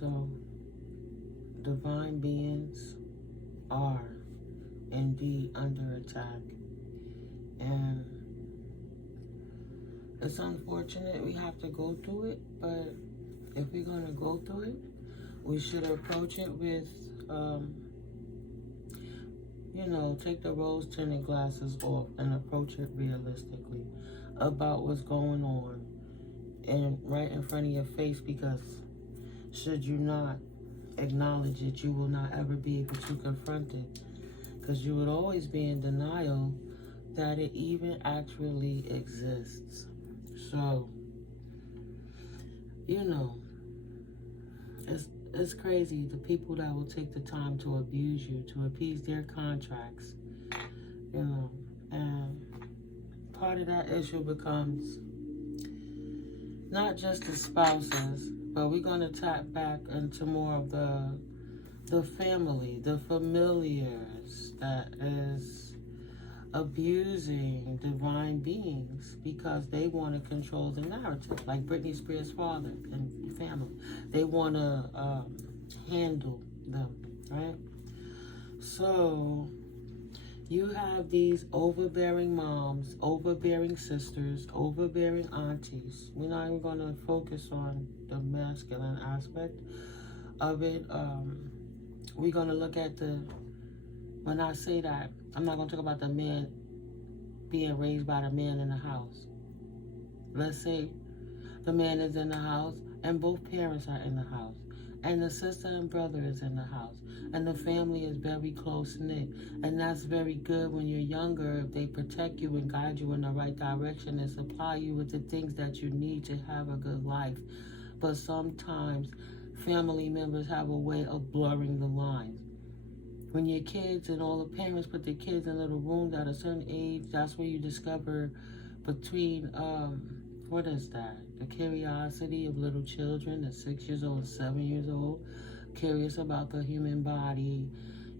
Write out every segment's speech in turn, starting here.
So, divine beings are indeed under attack. And it's unfortunate we have to go through it, but if we're going to go through it, we should approach it with, take the rose-tinted glasses off and approach it realistically about what's going on and right in front of your face, because should you not acknowledge it, you will not ever be able to confront it, because you would always be in denial that it even actually exists. So, it's crazy, the people that will take the time to abuse you, to appease their contracts, and part of that issue becomes not just the spouses, but we're going to tap back into more of the family, the familiars that is abusing divine beings because they want to control the narrative, like Britney Spears' father and family. They want to handle them, right? So you have these overbearing moms, overbearing sisters, overbearing aunties. We're not even going to focus on the masculine aspect of it. We're going to look at when I say that, I'm not going to talk about the man being raised by the man in the house. Let's say the man is in the house and both parents are in the house, and the sister and brother is in the house, and the family is very close-knit, and that's very good when you're younger if they protect you and guide you in the right direction and supply you with the things that you need to have a good life. But sometimes family members have a way of blurring the lines. When your kids and all the parents put their kids in little rooms at a certain age, that's where you discover between, what is that? The curiosity of little children, the 6 years old, 7 years old, curious about the human body.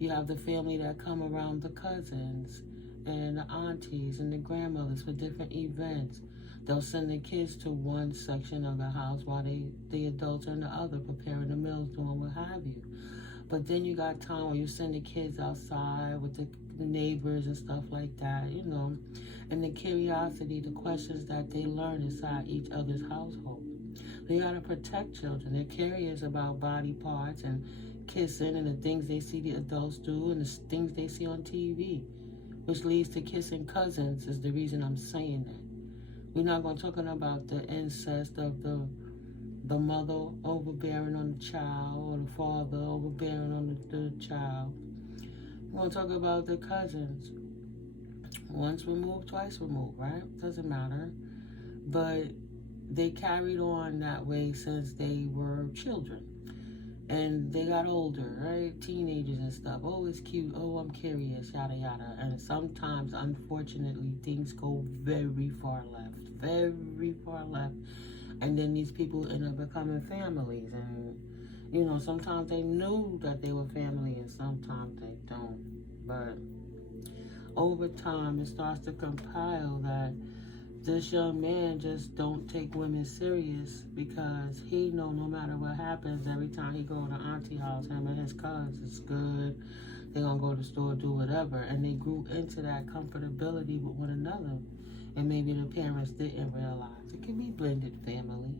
You have the family that come around, the cousins and the aunties and the grandmothers for different events. They'll send the kids to one section of the house while the adults are in the other, preparing the meals, doing what have you. But then you got time where you send the kids outside with the neighbors and stuff like that, and the curiosity, the questions that they learn inside each other's household. They got to protect children. They're curious about body parts and kissing and the things they see the adults do and the things they see on TV, which leads to kissing cousins is the reason I'm saying that. We're not going to talk about the incest of the mother overbearing on the child or the father overbearing on the child. We're going to talk about the cousins. Once removed, twice removed, right? Doesn't matter. But they carried on that way since they were children. And they got older, right? Teenagers and stuff. Oh, it's cute. Oh, I'm curious, yada, yada. And sometimes, unfortunately, things go very far left. Very far left. And then these people end up becoming families. And, sometimes they knew that they were family and sometimes they don't. But over time, it starts to compile that this young man just don't take women serious because he know no matter what happens, every time he go to auntie house, him and his cousins, it's good. They're going to go to the store, do whatever. And they grew into that comfortability with one another. And maybe the parents didn't realize. It can be blended family,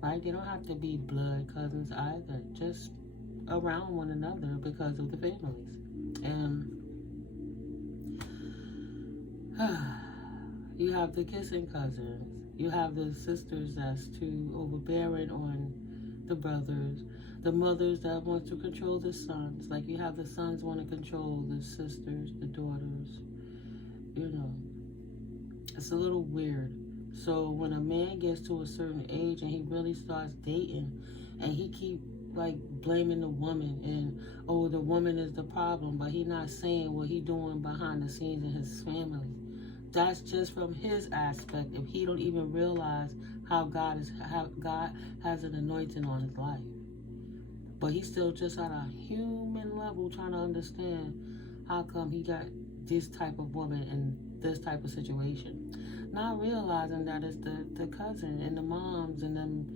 right? They don't have to be blood cousins either. Just around one another because of the families. And you have the kissing cousins. You have the sisters that's too overbearing on the brothers. The mothers that want to control the sons. Like you have the sons want to control the sisters, the daughters. It's a little weird. So when a man gets to a certain age and he really starts dating and he keep blaming the woman and, oh, the woman is the problem, but he not saying what he doing behind the scenes in his family. That's just from his aspect. If he don't even realize how God has an anointing on his life. But he's still just at a human level trying to understand how come he got this type of woman in this type of situation. Not realizing that it's the cousin and the moms and them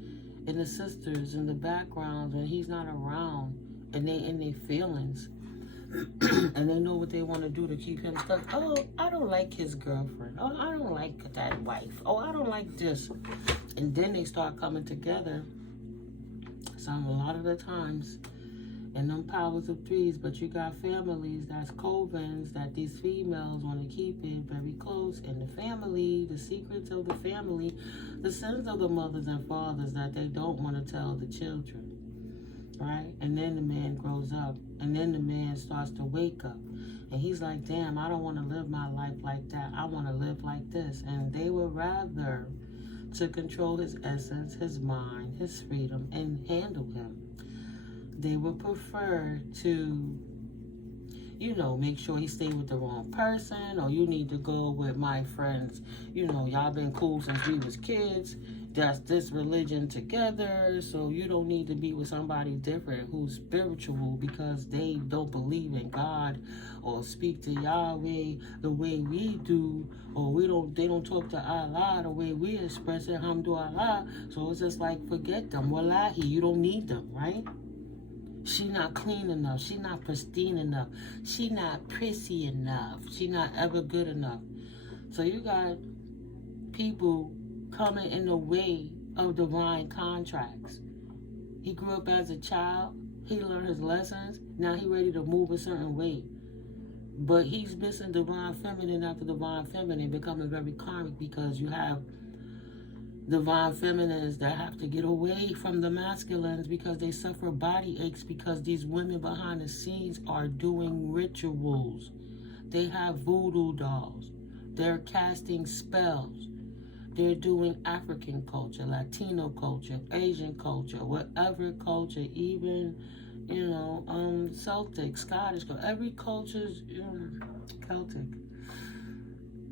and the sisters in the background when he's not around, and they in their feelings. And they know what they want to do to keep him stuck. Oh, I don't like his girlfriend. Oh, I don't like that wife. Oh, I don't like this. And then they start coming together. So a lot of the times, and them powers of threes, but you got families that's covens, that these females want to keep it very close. And the family, the secrets of the family, the sins of the mothers and fathers that they don't want to tell the children. Right? And then the man grows up, and then the man starts to wake up, and he's like, damn, I don't want to live my life like that. I want to live like this. And they would rather to control his essence, his mind, his freedom, and handle him. They would prefer to, you know, make sure he stay with the wrong person, or you need to go with my friends. You know, y'all been cool since we was kids. That's this religion together, so you don't need to be with somebody different who's spiritual because they don't believe in God or speak to Yahweh the way we do, or they don't talk to Allah the way we express it, Hamdulillah. So it's just like, forget them. Wallahi, you don't need them, right? She not clean enough. She not pristine enough. She not prissy enough. She not ever good enough. So you got people coming in the way of divine contracts. He grew up as a child. He learned his lessons. Now he ready to move a certain way. But he's missing divine feminine after divine feminine, becoming very karmic, because you have divine feminines that have to get away from the masculines because they suffer body aches because these women behind the scenes are doing rituals. They have voodoo dolls. They're casting spells. They're doing African culture, Latino culture, Asian culture, whatever culture, even, you know, Celtic, Scottish, every culture's Celtic.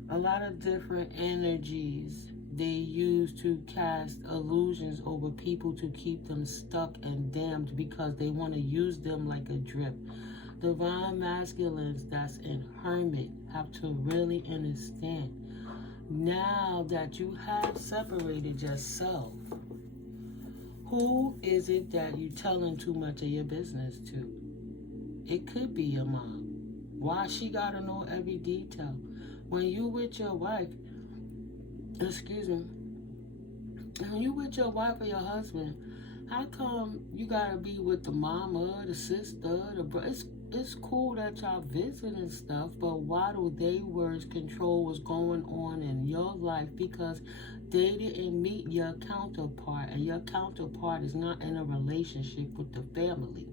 A lot of different energies they use to cast illusions over people to keep them stuck and damned because they want to use them like a drip. Divine masculines that's in hermit have to really understand. Now that you have separated yourself, who is it that you telling too much of your business to? It could be your mom. Why she gotta know every detail? When you with your wife, when you with your wife or your husband, how come you gotta be with the mama, the sister, the brother? It's cool that y'all visit and stuff, but why do they words control what's going on in your life? Because they didn't meet your counterpart, and your counterpart is not in a relationship with the family.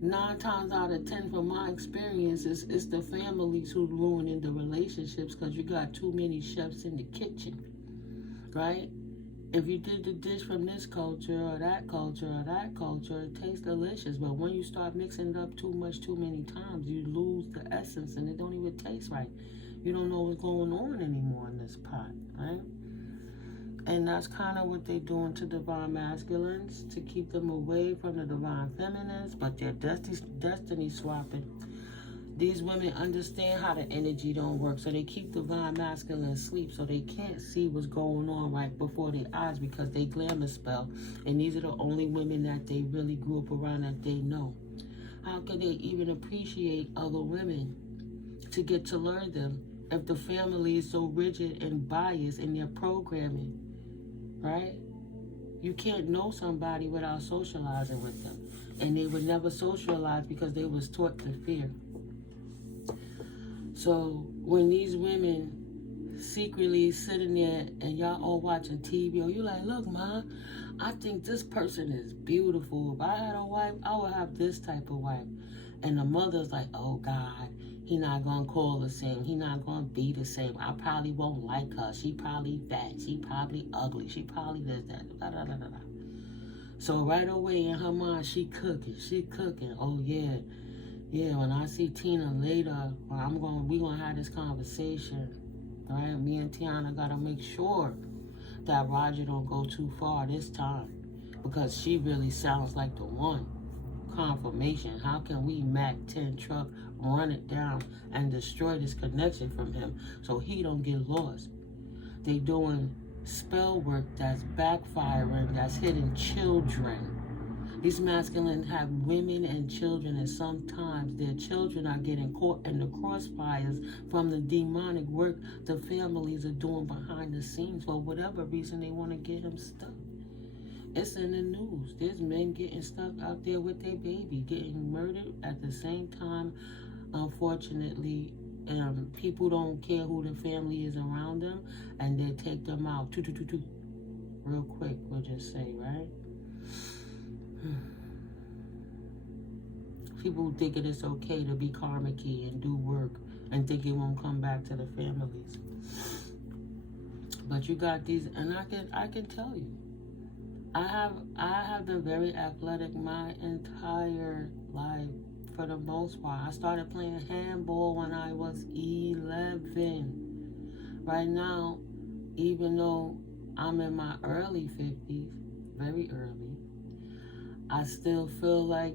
9 times out of 10 from my experiences, it's the families who ruining the relationships because you got too many chefs in the kitchen, right? If you did the dish from this culture or that culture or that culture, it tastes delicious. But when you start mixing it up too much, too many times, you lose the essence and it don't even taste right. You don't know what's going on anymore in this pot, right? And that's kind of what they're doing to divine masculines to keep them away from the divine feminines, but they're destiny swapping. These women understand how the energy don't work, so they keep divine masculine asleep so they can't see what's going on right before their eyes because they glamour spell. And these are the only women that they really grew up around that they know. How can they even appreciate other women to get to learn them if the family is so rigid and biased in their programming, right? You can't know somebody without socializing with them. And they would never socialize because they was taught to fear. So when these women secretly sitting there and y'all all watching TV, or you like, look, Ma, I think this person is beautiful. If I had a wife, I would have this type of wife. And the mother's like, oh God, he not gonna call the same. He not gonna be the same. I probably won't like her. She probably fat. She probably ugly. She probably this, that, da, da, da, da, da. So right away in her mind, she cooking. Oh yeah. Yeah, when I see Tina later, we gonna have this conversation, right? Me and Tiana gotta make sure that Roger don't go too far this time, because she really sounds like the one. Confirmation. How can we Mac 10 truck, run it down, and destroy this connection from him so he don't get lost? They doing spell work that's backfiring, that's hitting children. These masculines have women and children, and sometimes their children are getting caught in the crossfires from the demonic work the families are doing behind the scenes for whatever reason they want to get him stuck. It's in the news. There's men getting stuck out there with their baby, getting murdered at the same time. Unfortunately, people don't care who the family is around them, and they take them out. Real quick, we'll just say, right? People thinking it's okay to be karmic-y and do work and think it won't come back to the families. But you got these, and I can tell you, I have been very athletic my entire life for the most part. I started playing handball when I was 11. Right now, even though I'm in my early 50s, very early, I still feel like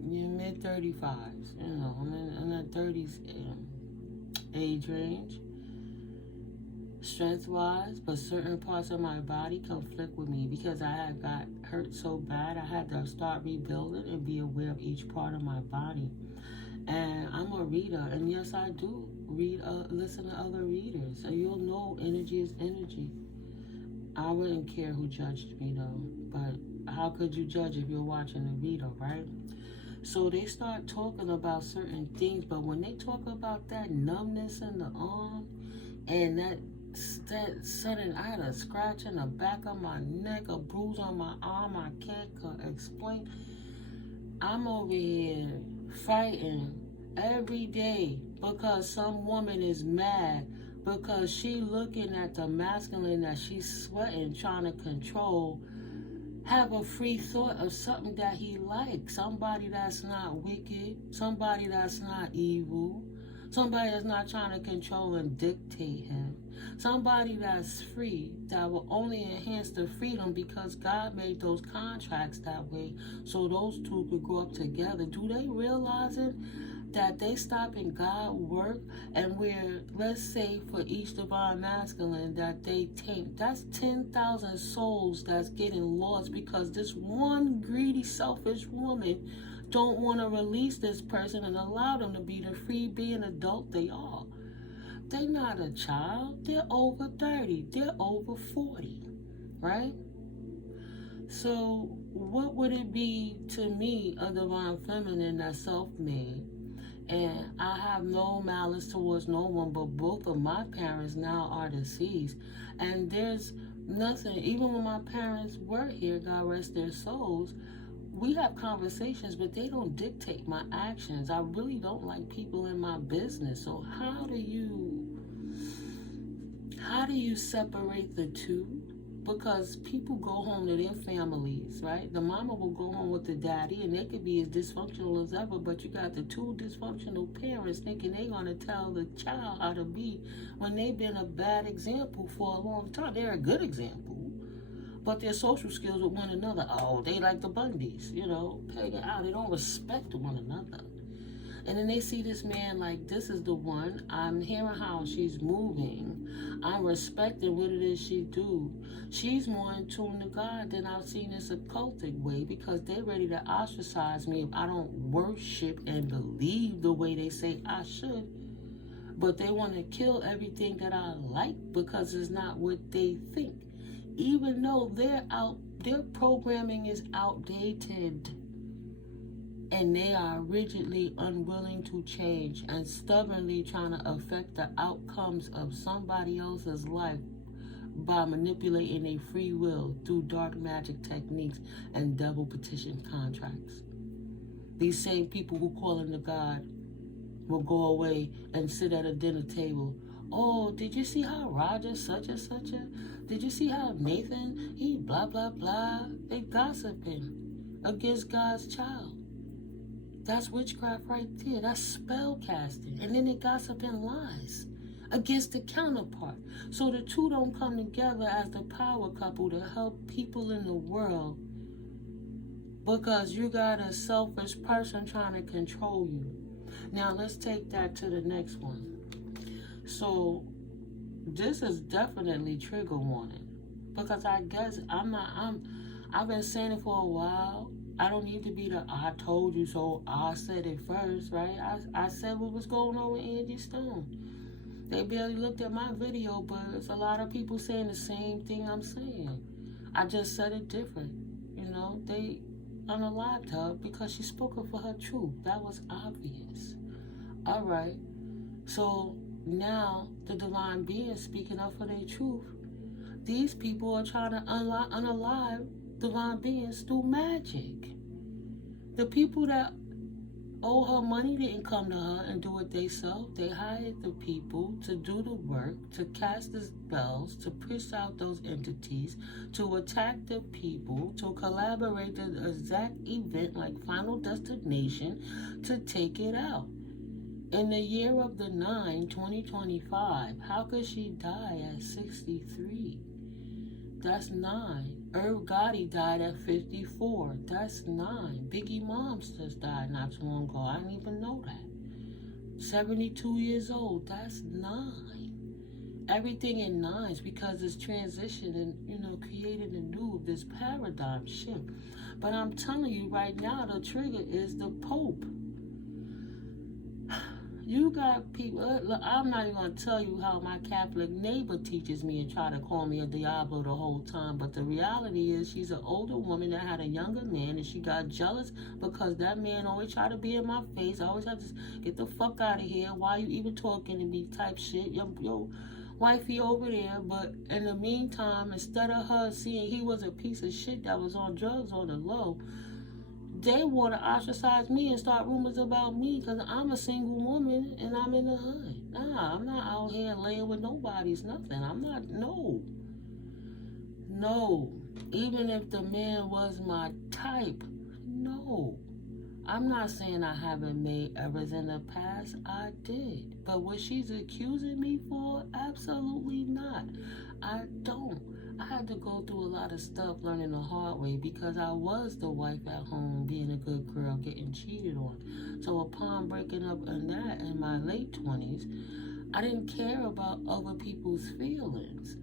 mid 35s. I'm in the 30s age range, strength-wise, but certain parts of my body conflict with me because I had got hurt so bad. I had to start rebuilding and be aware of each part of my body. And I'm a reader, and yes, I do read, listen to other readers, so you'll know energy is energy. I wouldn't care who judged me though, but how could you judge if you're watching the video, right? So they start talking about certain things, but when they talk about that numbness in the arm and that sudden, I had a scratch in the back of my neck, a bruise on my arm, I can't explain. I'm over here fighting every day because some woman is mad because she looking at the masculine that she's sweating, trying to control, have a free thought of something that he likes. Somebody that's not wicked, somebody that's not evil, somebody that's not trying to control and dictate him, somebody that's free, that will only enhance the freedom because God made those contracts that way so those two could grow up together. Do they realize it? That they stopping God work, and where, let's say for each divine masculine that they take, that's 10,000 souls that's getting lost because this one greedy, selfish woman don't want to release this person and allow them to be the free being adult they are. They're not a child. They're over 30. They're over 40, right? So what would it be to me, a divine feminine that's self-made? And I have no malice towards no one, but both of my parents now are deceased. And there's nothing, even when my parents were here, God rest their souls, we have conversations, but they don't dictate my actions. I really don't like people in my business. So how do you separate the two? Because people go home to their families, right? The mama will go home with the daddy, and they could be as dysfunctional as ever, but you got the two dysfunctional parents thinking they're going to tell the child how to be when they've been a bad example for a long time. They're a good example, but their social skills with one another, oh, they like the Bundys, pagan out. They don't respect one another. And then they see this man like, this is the one. I'm hearing how she's moving. I'm respecting what it is she do. She's more in tune to God than I've seen this occultic way, because they're ready to ostracize me if I don't worship and believe the way they say I should. But they want to kill everything that I like because it's not what they think. Even though their programming is outdated. And they are rigidly unwilling to change and stubbornly trying to affect the outcomes of somebody else's life by manipulating their free will through dark magic techniques and devil petition contracts. These same people who call into God will go away and sit at a dinner table. Oh, did you see how Roger such and such a? Did you see how Nathan, he blah, blah, blah? They gossiping against God's child. That's witchcraft right there. That's spell casting. And then they gossip and lies against the counterpart. So the two don't come together as the power couple to help people in the world, because you got a selfish person trying to control you. Now let's take that to the next one. So this is definitely trigger warning. Because I guess I've been saying it for a while. I don't need to be the I told you so, I said it first, right? I said what was going on with Angie Stone. They barely looked at my video, but it's a lot of people saying the same thing I'm saying. I just said it different. You know, they unalived her because she spoke up for her truth. That was obvious. All right. So now the divine being speaking up for their truth. These people are trying to unalive divine beings through magic. The people that owe her money didn't come to her and do it themselves. They hired the people to do the work, to cast the spells, to push out those entities, to attack the people, to collaborate the exact event like Final Destination to take it out. In the year of the 9, 2025, how could she die at 63? That's 9. Irv Gotti died at 54. That's 9. Biggie Moms just died not too long ago. I didn't even know that. 72 years old. That's 9. Everything in 9s because it's transitioning, you know, creating a new, this paradigm shift. But I'm telling you right now, the trigger is the Pope. You got people, look, I'm not even going to tell you how my Catholic neighbor teaches me and try to call me a Diablo the whole time. But the reality is she's an older woman that had a younger man and she got jealous because that man always tried to be in my face. I always had to get the fuck out of here. Why you even talking to me type shit? Yo, wifey over there. But in the meantime, instead of her seeing he was a piece of shit that was on drugs on the low, they want to ostracize me and start rumors about me because I'm a single woman and I'm in the hood. Nah, I'm not out here laying with nobody's nothing. I'm not, no. Even if the man was my type, no. I'm not saying I haven't made errors in the past. I did. But what she's accusing me for, absolutely not. I don't. I had to go through a lot of stuff learning the hard way because I was the wife at home, being a good girl, getting cheated on. So upon breaking up in that in my late 20s, I didn't care about other people's feelings.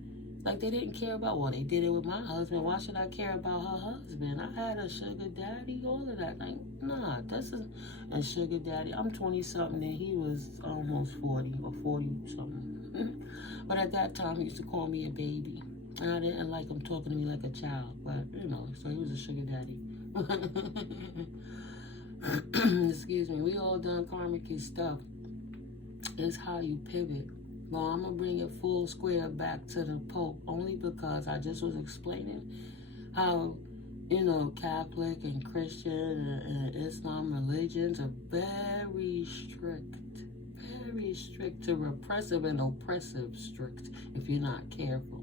Like they didn't care about, well, they did it with my husband. Why should I care about her husband? I had a sugar daddy, all of that. Like, nah, this is a sugar daddy. I'm 20-something and he was almost 40 or 40-something. But at that time, he used to call me a baby. And I didn't like him talking to me like a child, but, you know, so he was a sugar daddy. Excuse me. We all done karmic stuff. It's how you pivot. Well, I'm going to bring it full square back to the Pope, only because I just was explaining how, you know, Catholic and Christian and Islam religions are very strict to repressive and oppressive strict if you're not careful.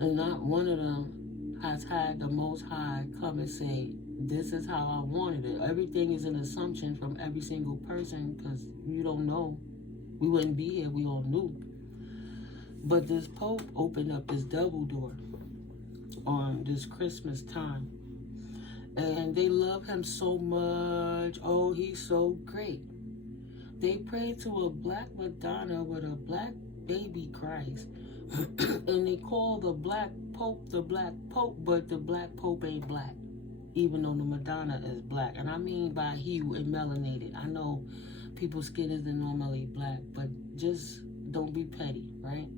And not one of them has had the Most High come and say, this is how I wanted it. Everything is an assumption from every single person because you don't know. We wouldn't be here. We all knew. But this Pope opened up this double door on this Christmas time. And they love him so much. Oh, he's so great. They pray to a black Madonna with a black baby Christ. And they call the black Pope, but the black Pope ain't black, even though the Madonna is black. And I mean by hue and melanated. I know people's skin isn't normally black, but just don't be petty, right?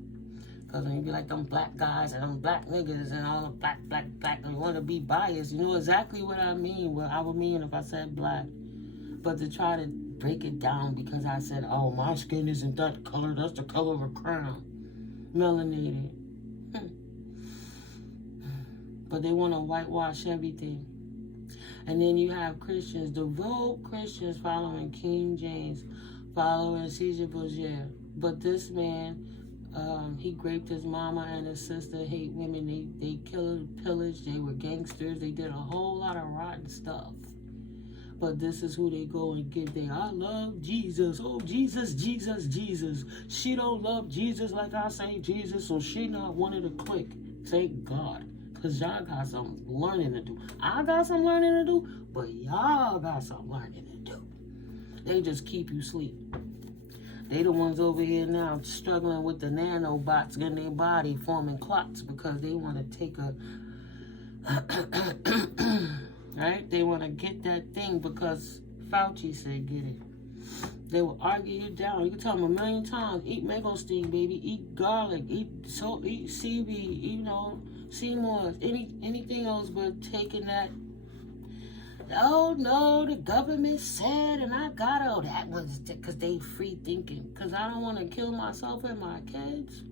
Because when you be like them black guys and them black niggas and all the black, and you want to be biased, you know exactly what I mean, what I would mean if I said black. But to try to break it down because I said, oh, my skin isn't that color, that's the color of a crown. Melanated. But they want to whitewash everything. And then you have Christians, devout Christians following King James, following Caesar Borgia. But this man, he raped his mama and his sister, hate women, they killed, pillaged, they were gangsters, they did a whole lot of rotten stuff. But this is who they go and give their, I love Jesus. Oh, Jesus. She don't love Jesus like I say Jesus, so she not one of the clique. Thank God. Because y'all got some learning to do. I got some learning to do, but y'all got some learning to do. They just keep you asleep. They the ones over here now struggling with the nanobots in their body forming clots because they want to take a right? They want to get that thing because Fauci said get it. They will argue you down. You can tell them a million times, eat mangosteen, baby, eat garlic, eat salt, eat seaweed, you know, sea moss, anything else but taking that. Oh no, the government said, and I got it. Oh, that was because they free thinking. Because I don't want to kill myself and my kids.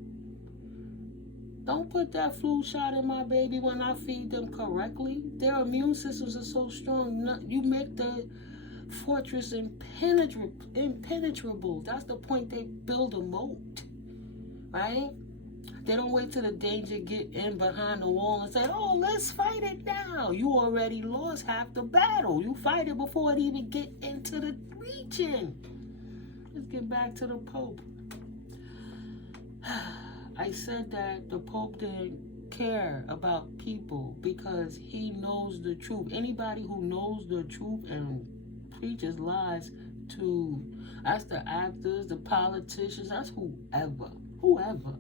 Don't put that flu shot in my baby when I feed them correctly. Their immune systems are so strong. You make the fortress impenetrable. That's the point they build a moat, right? They don't wait till the danger get in behind the wall and say, oh, let's fight it now. You already lost half the battle. You fight it before it even get into the region. Let's get back to the Pope. I said that the Pope didn't care about people because he knows the truth. Anybody who knows the truth and preaches lies to, that's the actors, the politicians, that's whoever.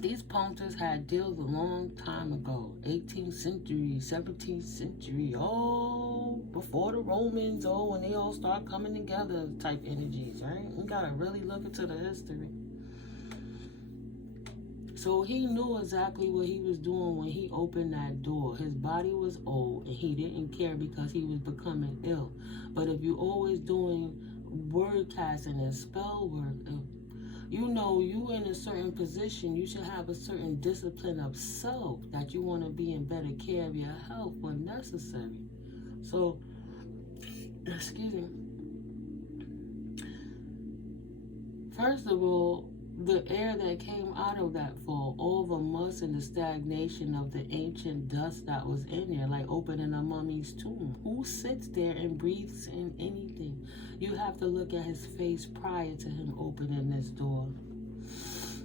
These punters had deals a long time ago, 18th century, 17th century, oh, before the Romans, oh, when they all start coming together type energies, right? You gotta really look into the history. So he knew exactly what he was doing when he opened that door. His body was old and he didn't care because he was becoming ill. But if you're always doing word casting and spell work, you know you in a certain position, you should have a certain discipline of self that you want to be in better care of your health when necessary. So, excuse me. First of all, the air that came out of that fall, all the must and the stagnation of the ancient dust that was in there, like opening a mummy's tomb. Who sits there and breathes in anything? You have to look at his face prior to him opening this door.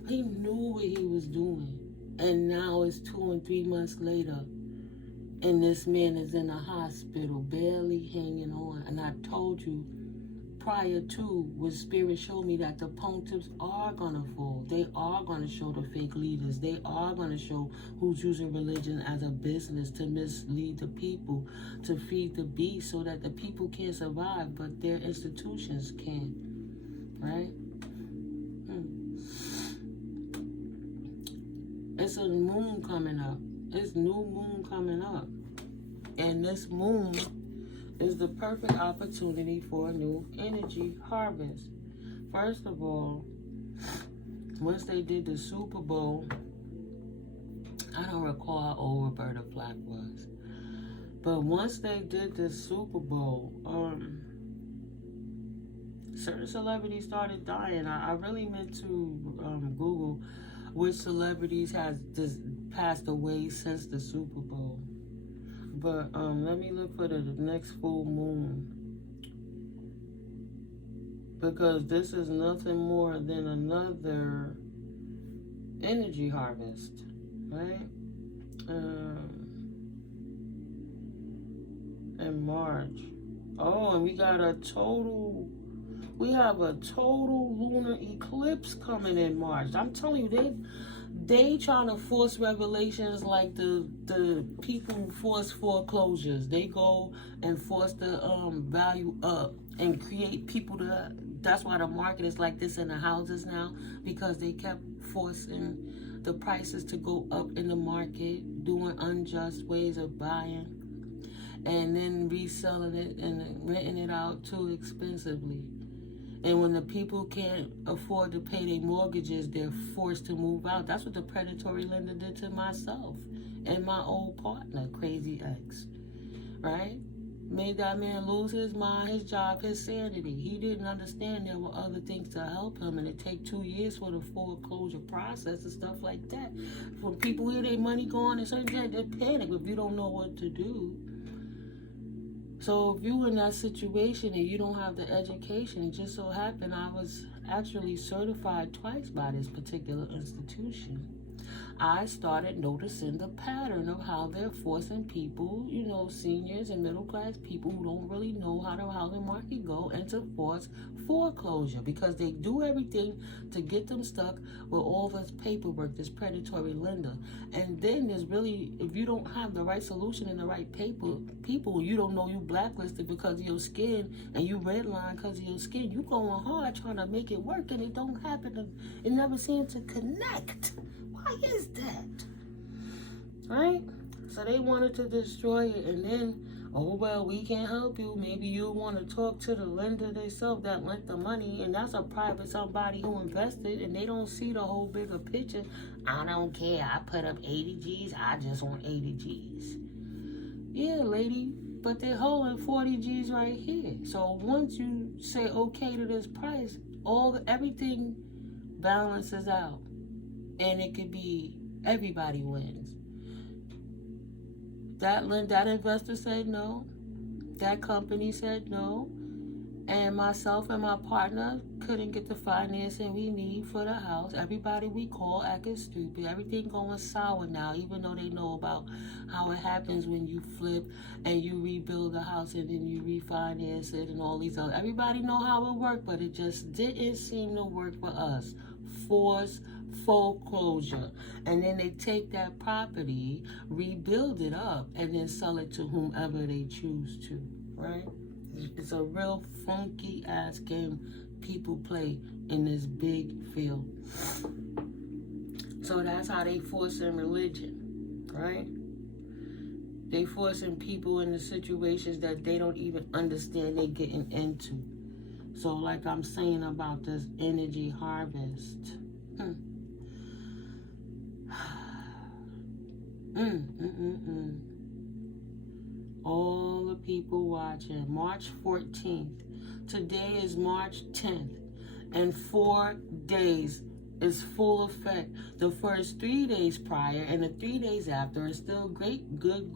He knew what he was doing. And now it's 2 and 3 months later, and this man is in a hospital, barely hanging on. And I told you, prior to, when Spirit showed me that the pontiffs are going to fall. They are going to show the fake leaders. They are going to show who's using religion as a business to mislead the people, to feed the beast so that the people can't survive, but their institutions can. Right? It's a moon coming up. It's new moon coming up. And this moon is the perfect opportunity for a new energy harvest. First of all, once they did the Super Bowl, I don't recall how old Roberta Flack was, but once they did the Super Bowl, certain celebrities started dying. I really meant to Google which celebrities has passed away since the Super Bowl. But let me look for the next full moon, because this is nothing more than another energy harvest, right? In March. Oh, and we have a total lunar eclipse coming in March. I'm telling you, they trying to force revelations like the people who force foreclosures. They go and force the value up and create people to. That's why the market is like this in the houses now, because they kept forcing the prices to go up in the market, doing unjust ways of buying, and then reselling it and renting it out too expensively. And when the people can't afford to pay their mortgages, they're forced to move out. That's what the predatory lender did to myself and my old partner, Crazy X, right? Made that man lose his mind, his job, his sanity. He didn't understand there were other things to help him, and it take 2 years for the foreclosure process and stuff like that. When people hear their money going and certain things, they panic if you don't know what to do. So if you're in that situation and you don't have the education, it just so happened I was actually certified twice by this particular institution. I started noticing the pattern of how they're forcing people, you know, seniors and middle class people who don't really know how the housing market go, into forced foreclosure, because they do everything to get them stuck with all this paperwork, this predatory lender. And then there's really, if you don't have the right solution and the right people, you don't know you blacklisted because of your skin, and you redline because of your skin. You going hard trying to make it work, and it don't happen. It never seems to connect. Why is that? Right? So they wanted to destroy it, and then, oh, well, we can't help you. Maybe you want to talk to the lender themselves that lent the money, and that's a private somebody who invested, and they don't see the whole bigger picture. I don't care. I put up 80 G's. I just want 80 G's. Yeah, lady, but they're holding 40 G's right here. So once you say okay to this price, everything balances out. And it could be everybody wins. That investor said no. That company said no. And myself and my partner couldn't get the financing we need for the house. Everybody we call acting stupid. Everything going sour now, even though they know about how it happens when you flip and you rebuild the house and then you refinance it and all these other. Everybody know how it worked, but it just didn't seem to work for us. Forced foreclosure. And then they take that property, rebuild it up, and then sell it to whomever they choose to, right? It's a real funky ass game people play in this big field. So that's how they forcing religion, right? They forcing people into situations that they don't even understand they're getting into. So like I'm saying about this energy harvest. All the people watching. March 14th. Today is March 10th. And 4 days is full effect. The first 3 days prior and the 3 days after is still great, good,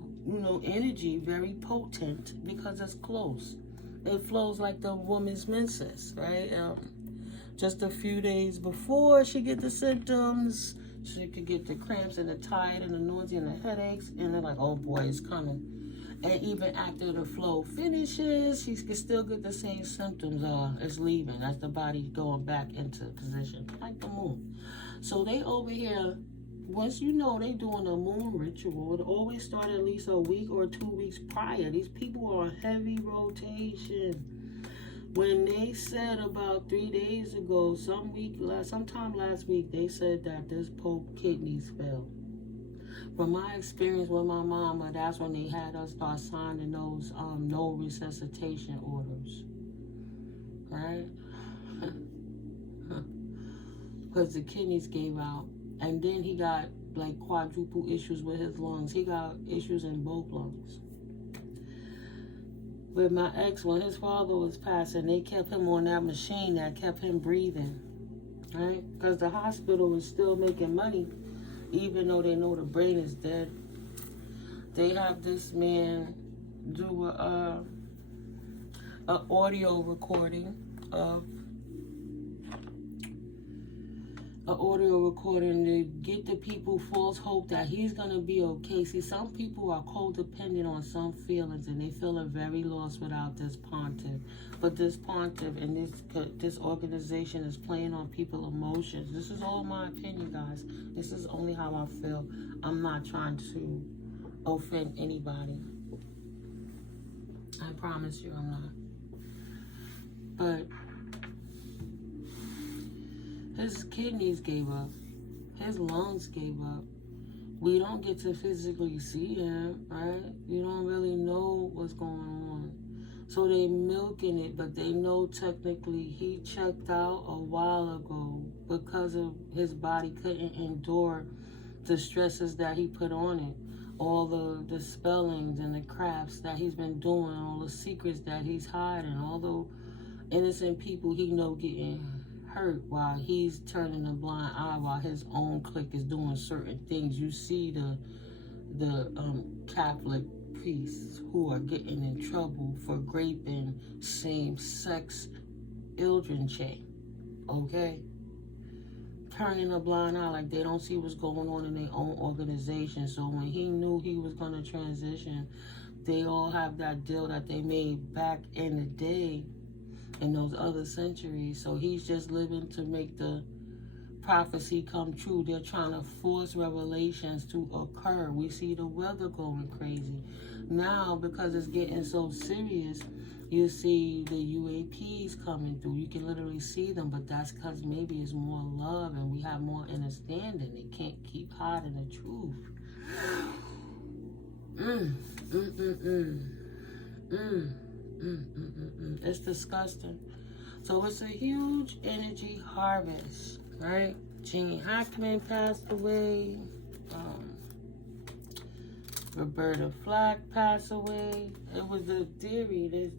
energy, very potent, because it's close. It flows like the woman's menses, right? Just a few days before she get the symptoms, she could get the cramps and the tired and the nausea and the headaches, and they're like, oh boy, it's coming. And even after the flow finishes, she can still get the same symptoms. It's leaving. That's the body going back into position, like the moon. So they over here, once they doing a moon ritual, it always start at least a week or 2 weeks prior. These people are on heavy rotation. When they said about 3 days ago, sometime last week, they said that this Pope kidneys failed. From my experience with my mama, that's when they had us start signing those no resuscitation orders, right? Because the kidneys gave out. And then he got like quadruple issues with his lungs. He got issues in both lungs. With my ex, when his father was passing, they kept him on that machine that kept him breathing, right? Because the hospital is still making money, even though they know the brain is dead. They have this man do a audio recording of to get the people false hope that he's going to be okay. See, some people are codependent on some feelings, and they feeling very lost without this pontiff. But this pontiff and this organization is playing on people's emotions. This is all my opinion, guys. This is only how I feel. I'm not trying to offend anybody. I promise you I'm not. But his kidneys gave up. His lungs gave up. We don't get to physically see him, right? You don't really know what's going on. So they milking it, but they know technically he checked out a while ago because of his body couldn't endure the stresses that he put on it. All the spellings and the crafts that he's been doing, all the secrets that he's hiding, all the innocent people he know getting hurt while he's turning a blind eye while his own clique is doing certain things. You see the Catholic priests who are getting in trouble for raping same-sex children, okay? turning a blind eye, like they don't see what's going on in their own organization. So when he knew he was going to transition, they all have that deal that they made back in the day, in those other centuries. So he's just living to make the prophecy come true. They're trying to force revelations to occur. We see the weather going crazy. Now, because it's getting so serious, you see the UAPs coming through. You can literally see them, but that's because maybe it's more love and we have more understanding. They can't keep hiding the truth. It's disgusting. So it's a huge energy harvest, right? Gene Hackman passed away. Roberta Flack passed away. It was a theory.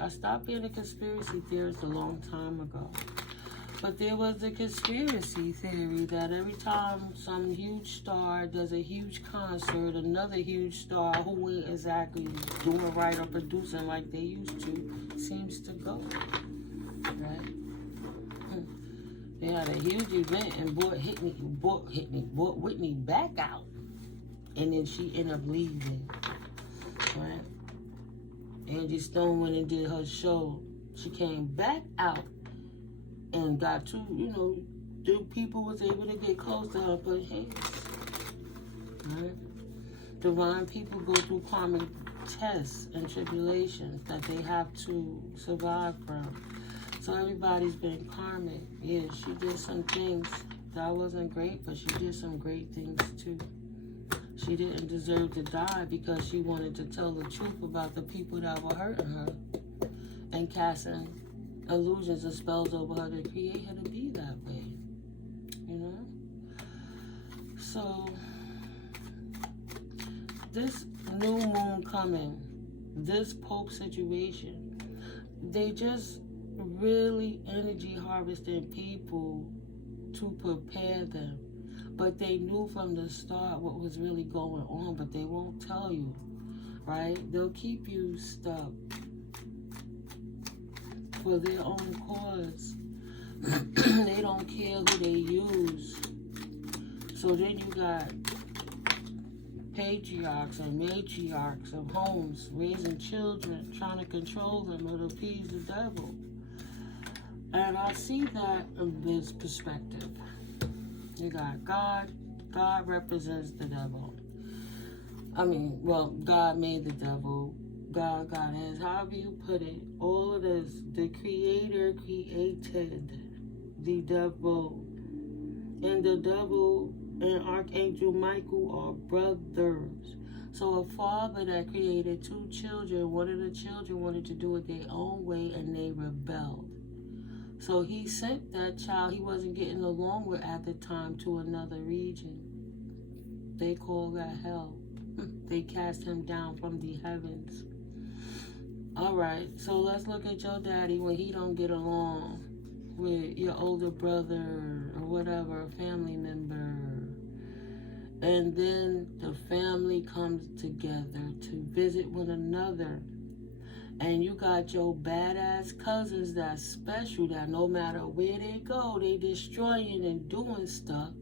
I stopped being a conspiracy theorist a long time ago. But there was a conspiracy theory that every time some huge star does a huge concert, another huge star who ain't exactly doing right or producing like they used to seems to go. Right? They had a huge event and brought Whitney back out. And then she ended up leaving, right? Angie Stone went and did her show. She came back out and got to, the people was able to get close to her, put hands, right? Divine people go through karmic tests and tribulations that they have to survive from. So everybody's been karmic. Yeah, she did some things that wasn't great, but she did some great things too. She didn't deserve to die because she wanted to tell the truth about the people that were hurting her and casting illusions and spells over her to create her to be that way. So, this new moon coming, this Pope situation, they just really energy harvesting people to prepare them. But they knew from the start what was really going on, but they won't tell you, right? They'll keep you stuck for their own cause. They don't care who they use. So then you got patriarchs and matriarchs of homes raising children, trying to control them or to appease the devil. And I see that in this perspective. You got God. God represents the devil. God made the devil. Goddess, however you put it. All of this, the Creator created the devil. And the devil and Archangel Michael are brothers. So a father that created two children, one of the children wanted to do it their own way and they rebelled. So he sent that child he wasn't getting along with at the time to another region. They call that hell. They cast him down from the heavens. All right, so let's look at your daddy when he don't get along with your older brother or whatever, family member. And then the family comes together to visit one another. And you got your badass cousins that's special, that no matter where they go, they destroying and doing stuff.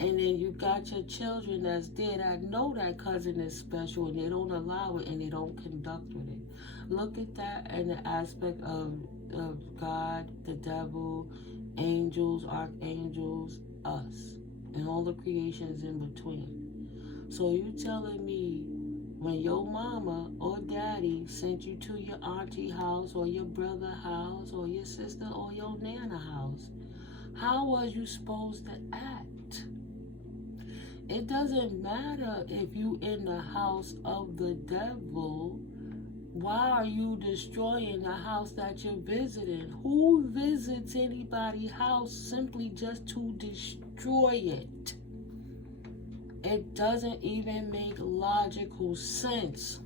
And then you got your children that's there that know that cousin is special and they don't allow it and they don't conduct with it. Look at that in the aspect of God, the devil, angels, archangels, us, and all the creations in between. So you telling me when your mama or daddy sent you to your auntie house or your brother house or your sister or your nana house, how was you supposed to act? It doesn't matter if you in the house of the devil. Why are you destroying the house that you're visiting? Who visits anybody's house simply just to destroy it? It doesn't even make logical sense.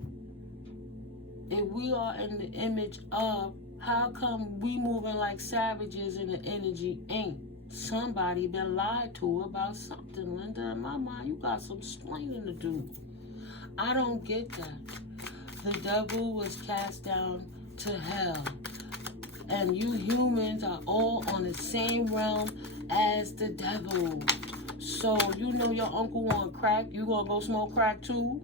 If we are in the image of, how come we moving like savages and the energy ain't? Somebody been lied to about something, Linda. In my mind, you got some explaining to do. I don't get that. The devil was cast down to hell. And you humans are all on the same realm as the devil. So, you know your uncle on crack. You gonna go smoke crack too?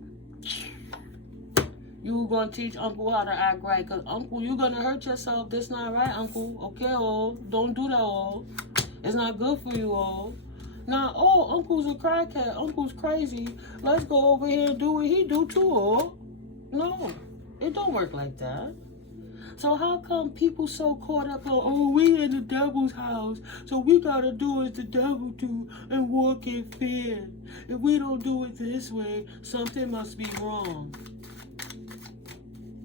You gonna teach uncle how to act right. Because uncle, you gonna hurt yourself. That's not right, uncle. Okay, oh. Don't do that, oh. It's not good for you, oh. Now, oh, uncle's a crackhead. Uncle's crazy. Let's go over here and do what he do too, oh. No, it don't work like that. So how come people so caught up on, oh, we in the devil's house, so we gotta do as the devil do and walk in fear. If we don't do it this way, something must be wrong.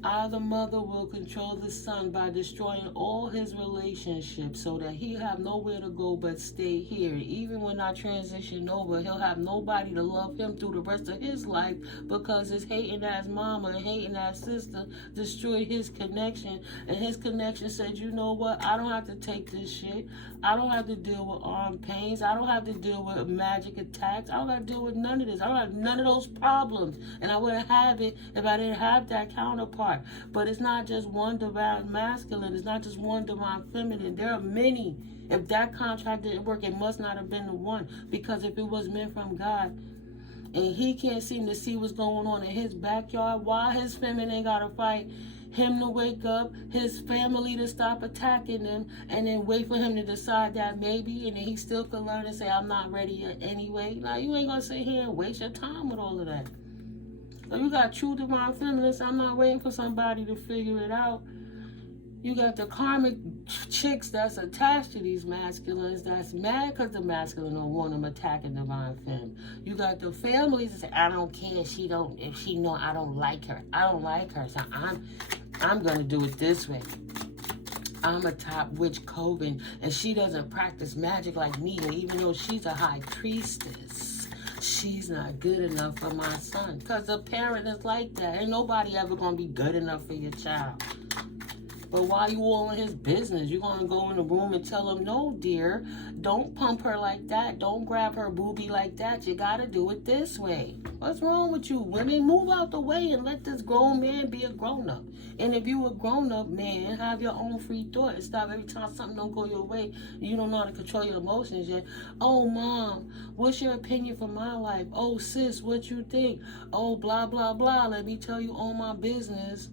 I, the mother, will control the son by destroying all his relationships so that he have nowhere to go but stay here. Even when I transition over, he'll have nobody to love him through the rest of his life because his hating ass mama and hating ass sister destroyed his connection. And his connection said, you know what? I don't have to take this shit. I don't have to deal with arm pains. I don't have to deal with magic attacks. I don't have to deal with none of this. I don't have none of those problems. And I wouldn't have it if I didn't have that counterpart. But it's not just one divine masculine. It's not just one divine feminine. There are many. If that contract didn't work, it must not have been the one. Because if it was meant from God, and he can't seem to see what's going on in his backyard, why his feminine got to fight him to wake up, his family to stop attacking him, and then wait for him to decide that maybe, and then he still could learn to say, I'm not ready yet anyway. Now, you ain't going to sit here and waste your time with all of that. So you got true divine feminists. I'm not waiting for somebody to figure it out. You got the karmic chicks that's attached to these masculines that's mad because the masculine don't want them attacking divine femme. You got the families that say, I don't care if she know I don't like her. I don't like her, so I'm gonna do it this way. I'm a top witch coven, and she doesn't practice magic like me, and even though she's a high priestess, she's not good enough for my son. Because the parent is like that. Ain't nobody ever going to be good enough for your child. But while you all in his business, you're going to go in the room and tell him, no, dear, don't pump her like that. Don't grab her boobie like that. You got to do it this way. What's wrong with you? Women, move out the way and let this grown man be a grown-up. And if you a grown-up man, have your own free thought and stop every time something don't go your way. You don't know how to control your emotions yet. Oh, mom, what's your opinion for my life? Oh, sis, what you think? Oh, blah, blah, blah. Let me tell you all my business.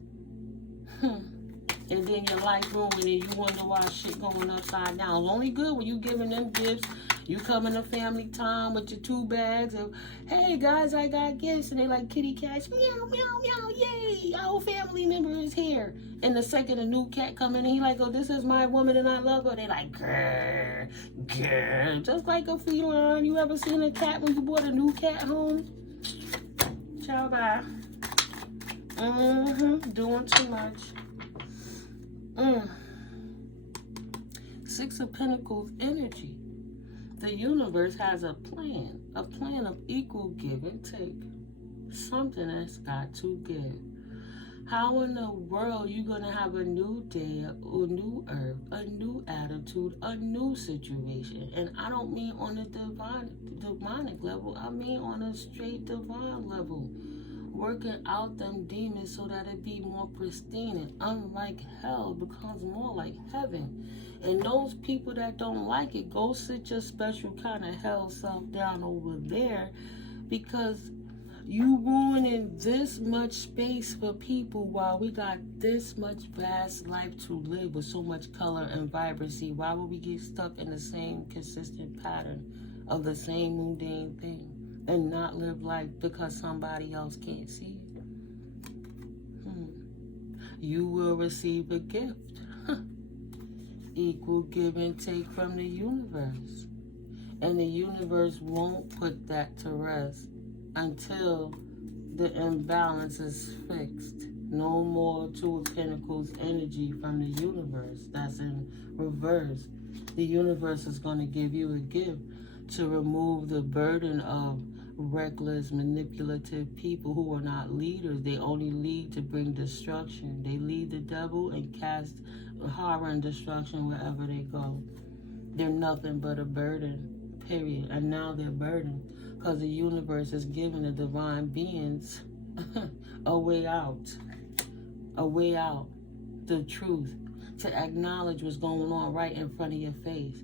And then your life ruined and you wonder why shit going upside down. It's only good when you giving them gifts. You come in a family time with your 2 bags of, hey guys, I got gifts. And they like kitty cats, meow, meow, meow, yay, our family member is here. And the second a new cat come in and he like, oh, this is my woman and I love her. They like, grrr, grrr. Just like a feline. You ever seen a cat when you brought a new cat home? Ciao, bye. Doing too much. 6 of Pentacles energy. The universe has a plan of equal give and take. Something that's got to give. How in the world you gonna have a new day, a new earth, a new attitude, a new situation? And I don't mean on a demonic level. I mean on a straight divine level. Working out them demons so that it be more pristine, and unlike hell becomes more like heaven. And those people that don't like it, go sit your special kind of hell self down over there, because you ruining this much space for people while we got this much vast life to live with so much color and vibrancy. Why would we get stuck in the same consistent pattern of the same mundane thing and not live life because somebody else can't see it? You will receive a gift. Equal give and take from the universe. And the universe won't put that to rest until the imbalance is fixed. No more 2 of Pentacles energy from the universe. That's in reverse. The universe is going to give you a gift to remove the burden of reckless, manipulative people who are not leaders. They only lead to bring destruction. They lead the devil and cast horror and destruction wherever they go. They're nothing but a burden, period. And now they're burdened because the universe is giving the divine beings a way out, the truth, to acknowledge what's going on right in front of your face.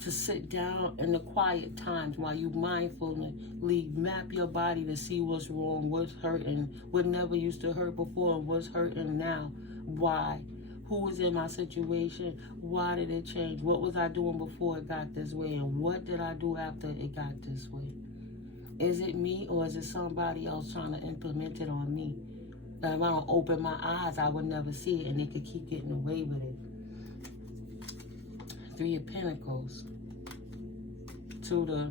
to sit down in the quiet times while you mindfully map your body to see what's wrong, what's hurting, what never used to hurt before, and what's hurting now. Why? Who was in my situation? Why did it change? What was I doing before it got this way? And what did I do after it got this way? Is it me, or is it somebody else trying to implement it on me? If I don't open my eyes, I would never see it, and they could keep getting away with it. 3 of Pentacles to the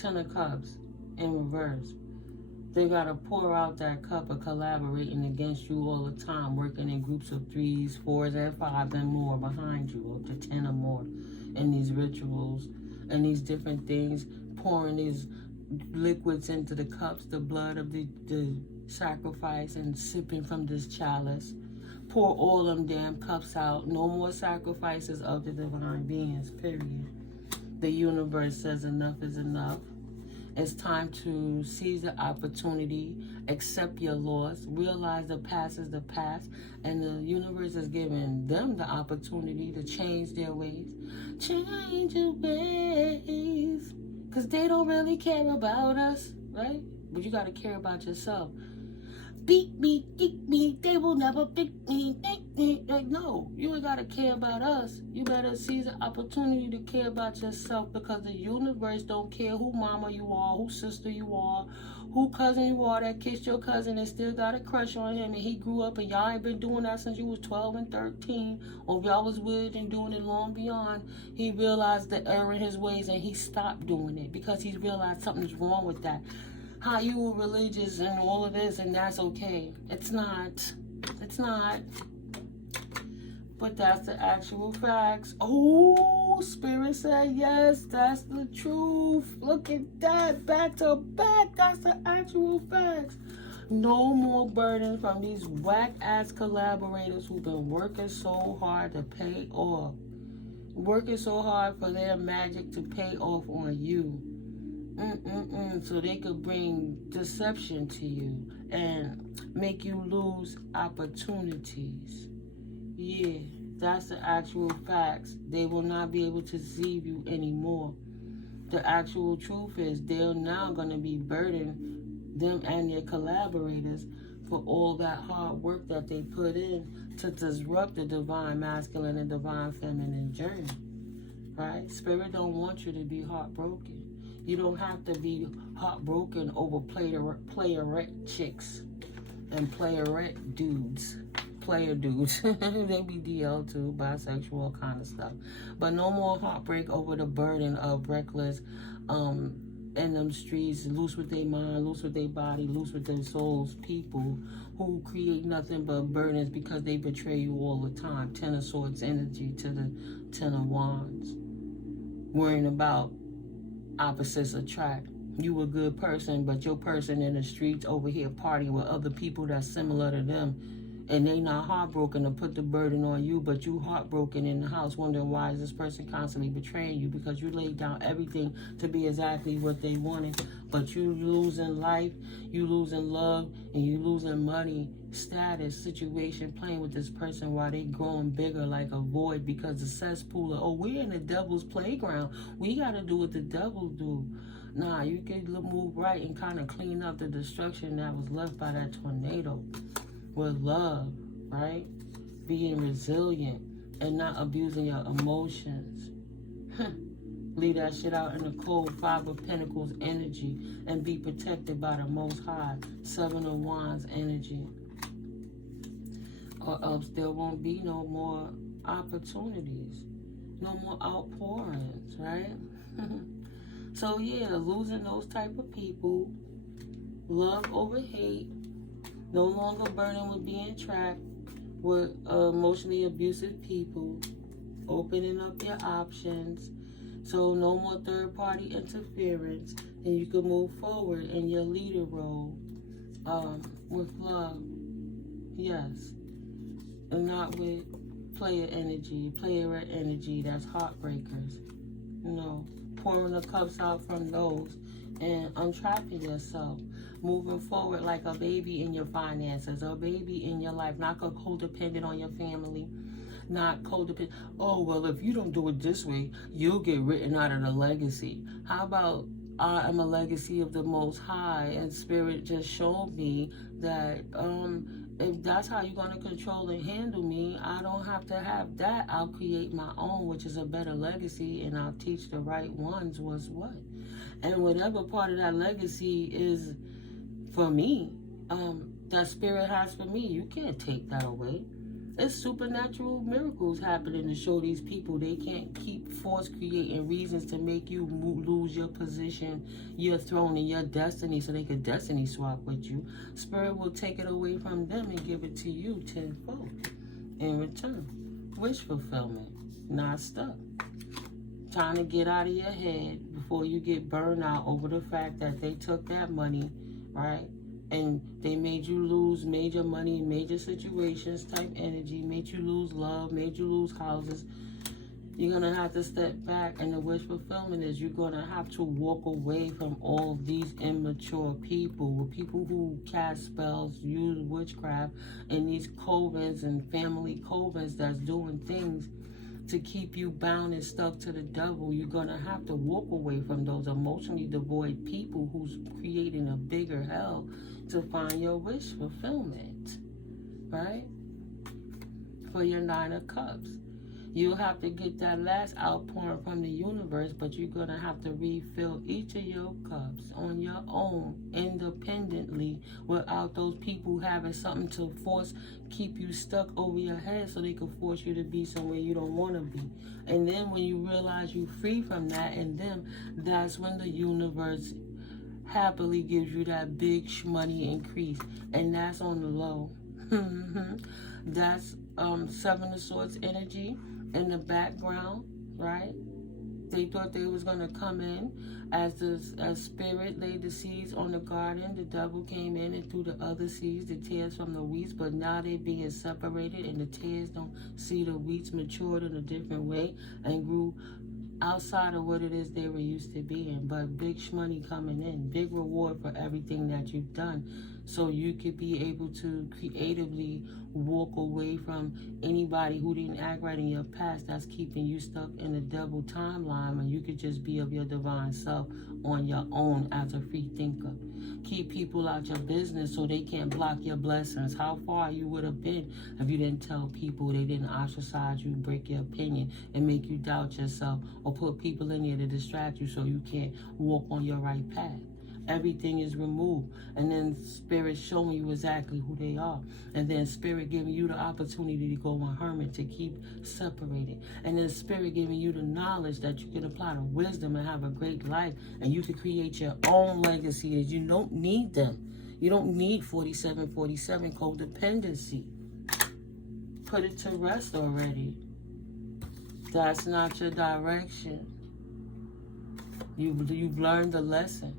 10 of Cups in reverse. They got to pour out that cup of collaborating against you all the time, working in groups of 3s, 4s, and 5s and more behind you, up to 10 or more, in these rituals and these different things, pouring these liquids into the cups, the blood of the sacrifice, and sipping from this chalice. Pour all them damn cups out. No more sacrifices of the divine beings, period. The universe says enough is enough. It's time to seize the opportunity, accept your loss, realize the past is the past, and the universe is giving them the opportunity to change their ways. Change your ways. Because they don't really care about us, right? But you got to care about yourself. Beat me, kick me, they will never pick me. Like, no, you ain't got to care about us. You better seize the opportunity to care about yourself, because the universe don't care who mama you are, who sister you are, who cousin you are that kissed your cousin and still got a crush on him, and he grew up and y'all ain't been doing that since you was 12 and 13, or if y'all was weird and doing it long beyond. He realized the error in his ways and he stopped doing it because he realized something's wrong with that. How you were religious and all of this, and that's okay. It's not. It's not. But that's the actual facts. Oh, Spirit said yes, that's the truth. Look at that, back to back. That's the actual facts. No more burden from these whack-ass collaborators who've been working so hard to pay off. Working so hard for their magic to pay off on you. So they could bring deception to you and make you lose opportunities. Yeah, that's the actual facts. They will not be able to deceive you anymore. The actual truth is they're now going to be burdened, them and their collaborators, for all that hard work that they put in to disrupt the divine masculine and divine feminine journey. Right? Spirit don't want you to be heartbroken. You don't have to be heartbroken over playerette chicks and playerette dudes. Player dudes. They be DL too, bisexual kind of stuff. But no more heartbreak over the burden of reckless in them streets, loose with their mind, loose with their body, loose with their souls, people who create nothing but burdens because they betray you all the time. 10 of Swords energy to the 10 of Wands. Worrying about opposites attract. You a good person, but your person in the streets over here partying with other people that's similar to them, and they not heartbroken to put the burden on you, but you heartbroken in the house wondering why is this person constantly betraying you, because you laid down everything to be exactly what they wanted, but you losing life, you losing love, and you losing money, status, situation, playing with this person while they growing bigger like a void because the cesspool of, oh, we're in the devil's playground. We got to do what the devil do. Nah, you can move right and kind of clean up the destruction that was left by that tornado with love, right? Being resilient and not abusing your emotions. Leave that shit out in the cold. 5 of Pentacles energy and be protected by the Most High. 7 of Wands energy. Or else there won't be no more opportunities. No more outpourings, right? So yeah, losing those type of people. Love over hate. No longer burning with being trapped with emotionally abusive people. Opening up your options. So no more third-party interference. And you can move forward in your leader role with love. Yes. And not with player energy, playerette energy that's heartbreakers. You know, pouring the cups out from those and untrapping yourself. Moving forward like a baby in your finances, a baby in your life, not codependent on your family, not codependent. Oh, well, if you don't do it this way, you'll get written out of the legacy. How about I am a legacy of the Most High, and Spirit just showed me that if that's how you're going to control and handle me, I don't have to have that. I'll create my own, which is a better legacy, and I'll teach the right ones what's what. And whatever part of that legacy is for me, that Spirit has for me, you can't take that away. It's supernatural miracles happening to show these people they can't keep force creating reasons to make you lose your position, your throne, and your destiny so they could destiny swap with you. Spirit will take it away from them and give it to you tenfold in return. Wish fulfillment, not stuck. Trying to get out of your head before you get burned out over the fact that they took that money, right? And they made you lose major money, major situations type energy, made you lose love, made you lose houses. You're going to have to step back, and the wish fulfillment is you're going to have to walk away from all these immature people who cast spells, use witchcraft, and these covens and family covens that's doing things to keep you bound and stuck to the devil. You're going to have to walk away from those emotionally devoid people who's creating a bigger hell to find your wish fulfillment, right? For your 9 of Cups. You'll have to get that last outpouring from the universe, but you're going to have to refill each of your cups on your own, independently, without those people having something to keep you stuck over your head so they can force you to be somewhere you don't want to be. And then when you realize you're free from that and them, that's when the universe happily gives you that big money increase. And that's on the low. That's 7 of Swords energy in the background, right? They thought they was going to come in as Spirit laid the seeds on the garden. The devil came in and threw the other seeds, the tares from the wheats, but now they being separated, and the tares don't see the wheats matured in a different way and grew outside of what it is they were used to being. But big money coming in, big reward for everything that you've done, so you could be able to creatively walk away from anybody who didn't act right in your past that's keeping you stuck in the devil timeline, and you could just be of your divine self on your own as a free thinker. Keep people out your business so they can't block your blessings. How far you would have been if you didn't tell people, they didn't ostracize you, break your opinion, and make you doubt yourself, or put people in there to distract you so you can't walk on your right path. Everything is removed, and then Spirit showing you exactly who they are, and then Spirit giving you the opportunity to go on hermit to keep separated, and then Spirit giving you the knowledge that you can apply the wisdom and have a great life, and you can create your own legacy. As you don't need them. You don't need 4747 codependency. Put it to rest already. That's not your direction. You've learned the lesson.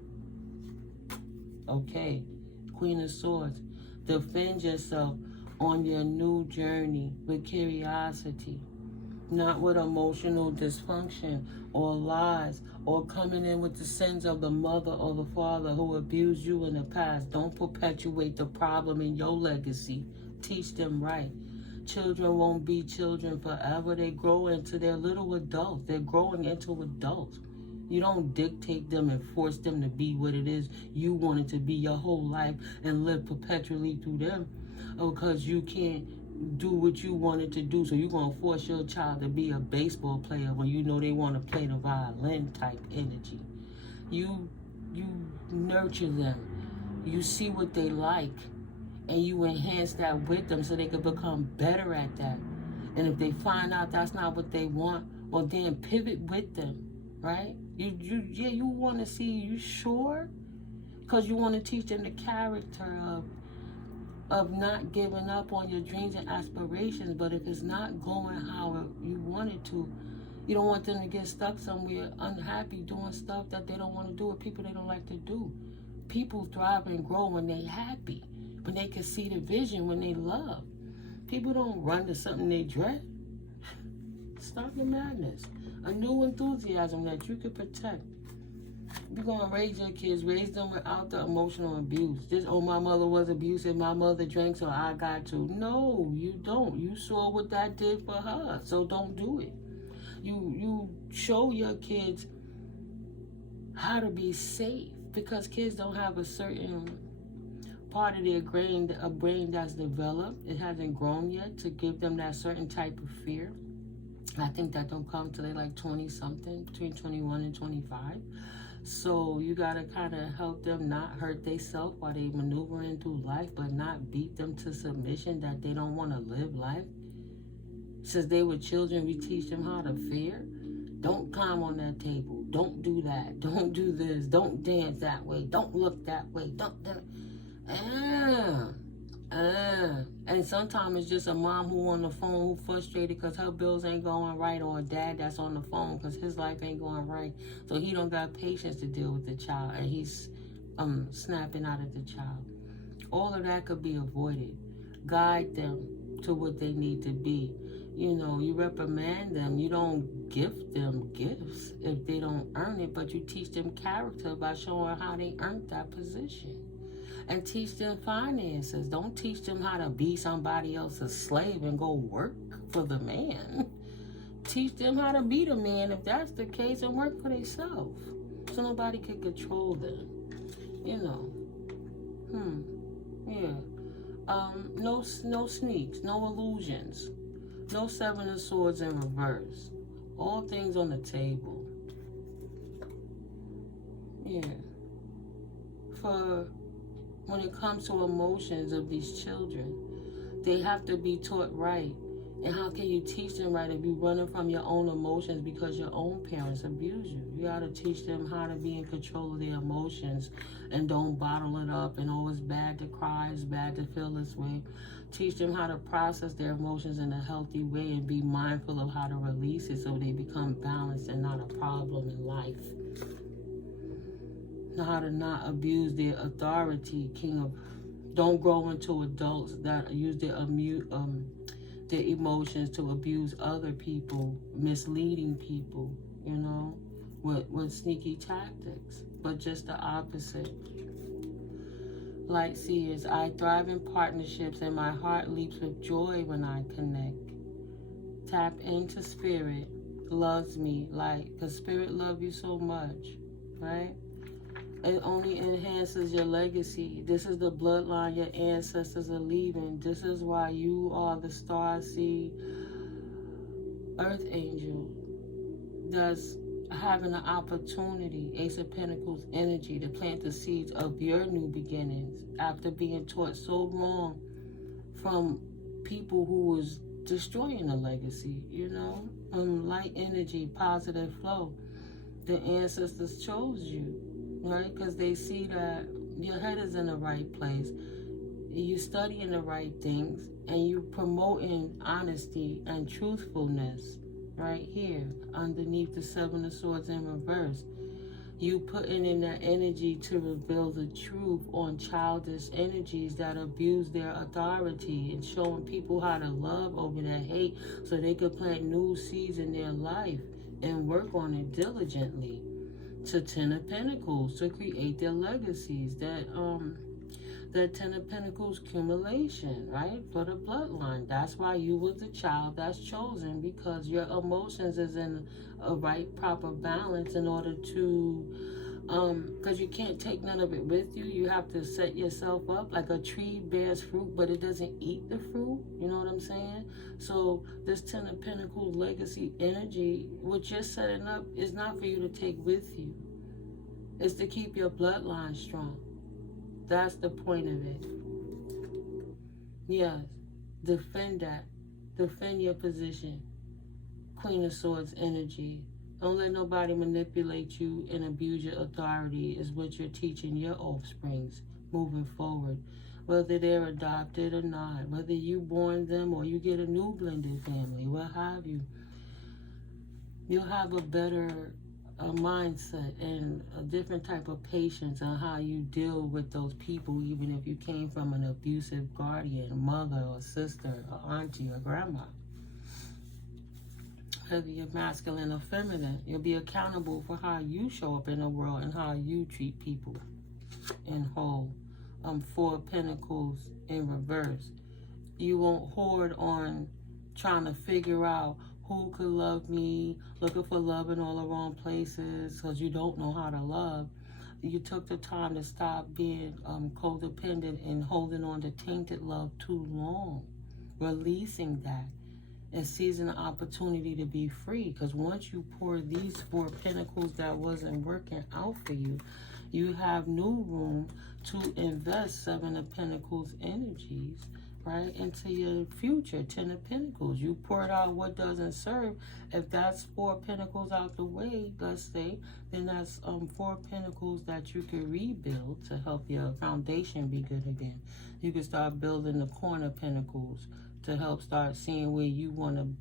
Okay, Queen of Swords, defend yourself on your new journey with curiosity, not with emotional dysfunction or lies or coming in with the sins of the mother or the father who abused you in the past. Don't perpetuate the problem in your legacy. Teach them right. Children won't be children forever. They grow into their little adults. They're growing into adults. You don't dictate them and force them to be what it is you wanted to be your whole life and live perpetually through them, because you can't do what you wanted to do. So you're going to force your child to be a baseball player when you know they want to play the violin type energy. You nurture them. You see what they like, and you enhance that with them so they can become better at that. And if they find out that's not what they want, well, then pivot with them, right? You want to see, you sure? Because you want to teach them the character of not giving up on your dreams and aspirations. But if it's not going how you want it to, you don't want them to get stuck somewhere unhappy doing stuff that they don't want to do with people they don't like to do. People thrive and grow when they're happy, when they can see the vision, when they love. People don't run to something they dread. Stop the madness. A new enthusiasm that you can protect. You're going to raise your kids, raise them without the emotional abuse. Just, oh, my mother was abusive, my mother drank, so I got to. No, you don't. You saw what that did for her, so don't do it. You show your kids how to be safe, because kids don't have a certain part of their brain, a brain that's developed. It hasn't grown yet to give them that certain type of fear. I think that don't come till they like 20-something, between 21 and 25. So you got to kind of help them not hurt themselves while they maneuvering through life, but not beat them to submission that they don't want to live life. Since they were children, we teach them how to fear. Don't climb on that table. Don't do that. Don't do this. Don't dance that way. Don't look that way. Don't. And sometimes it's just a mom who on the phone who frustrated because her bills ain't going right, or a dad that's on the phone because his life ain't going right. So he don't got patience to deal with the child, and he's snapping out at the child. All of that could be avoided. Guide them to what they need to be. You know, you reprimand them. You don't gift them gifts if they don't earn it, but you teach them character by showing how they earned that position. And teach them finances. Don't teach them how to be somebody else's slave and go work for the man. Teach them how to be the man, if that's the case, and work for themselves. So nobody can control them. You know. Yeah. No sneaks, no illusions. No 7 of Swords in reverse. All things on the table. Yeah. For when it comes to emotions of these children, they have to be taught right. And how can you teach them right if you're running from your own emotions because your own parents abuse you? You got to teach them how to be in control of their emotions and don't bottle it up. And oh, it's bad to cry, it's bad to feel this way. Teach them how to process their emotions in a healthy way and be mindful of how to release it so they become balanced and not a problem in life. Know how to not abuse their authority, don't grow into adults that use their emotions to abuse other people, misleading people, you know, with sneaky tactics, but just the opposite. Light seers, I thrive in partnerships and my heart leaps with joy when I connect. Tap into spirit, loves me, like, because spirit loves you so much, right? It only enhances your legacy. This is the bloodline your ancestors are leaving. This is why you are the starseed earth angel that's having an opportunity, Ace of Pentacles energy, to plant the seeds of your new beginnings after being taught so long from people who was destroying the legacy, you know? Light energy, positive flow. The ancestors chose you. Right? Because they see that your head is in the right place, you studying the right things, and you promoting honesty and truthfulness right here underneath the 7 of Swords in reverse. You putting in that energy to reveal the truth on childish energies that abuse their authority and showing people how to love over their hate so they could plant new seeds in their life and work on it diligently. To 10 of Pentacles to create their legacies, that 10 of Pentacles accumulation, right, for the bloodline. That's why you was the child that's chosen, because your emotions is in a right, proper balance in order to, because you can't take none of it with you. You have to set yourself up like a tree bears fruit, but it doesn't eat the fruit. You know what I'm saying? So this 10 of Pentacles legacy energy, what you're setting up is not for you to take with you. It's to keep your bloodline strong. That's the point of it. Yes. Defend that. Defend your position. Queen of Swords energy. Don't let nobody manipulate you and abuse your authority is what you're teaching your offsprings moving forward. Whether they're adopted or not, whether you born them or you get a new blended family, what have you. You'll have a better mindset and a different type of patience on how you deal with those people, even if you came from an abusive guardian, mother or sister or auntie or grandma. whether you're masculine or feminine. You'll be accountable for how you show up in the world and how you treat people in whole. 4 Pentacles in reverse. You won't hoard on trying to figure out who could love me, looking for love in all the wrong places because you don't know how to love. You took the time to stop being codependent and holding on to tainted love too long. Releasing that and seizing the opportunity to be free. Because once you pour these 4 Pentacles that wasn't working out for you, you have new room to invest 7 of Pentacles energies, right, into your future. 10 of Pentacles. You poured out what doesn't serve. If that's 4 Pentacles out the way, let's say, then that's 4 Pentacles that you can rebuild to help your foundation be good again. You can start building the corner Pentacles to help start seeing where you want to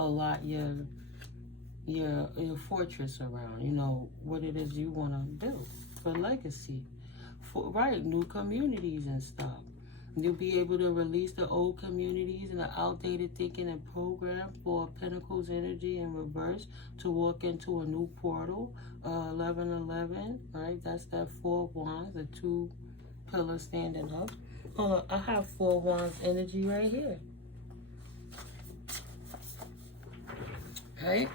allot your fortress around. You know, what it is you want to build for legacy. Right, new communities and stuff. You'll be able to release the old communities and the outdated thinking and program for Pentacles energy in reverse to walk into a new portal. 1111, right? That's that 4 Wands, the 2 pillars standing up. Hold on, I have 4 Wands energy right here. Right?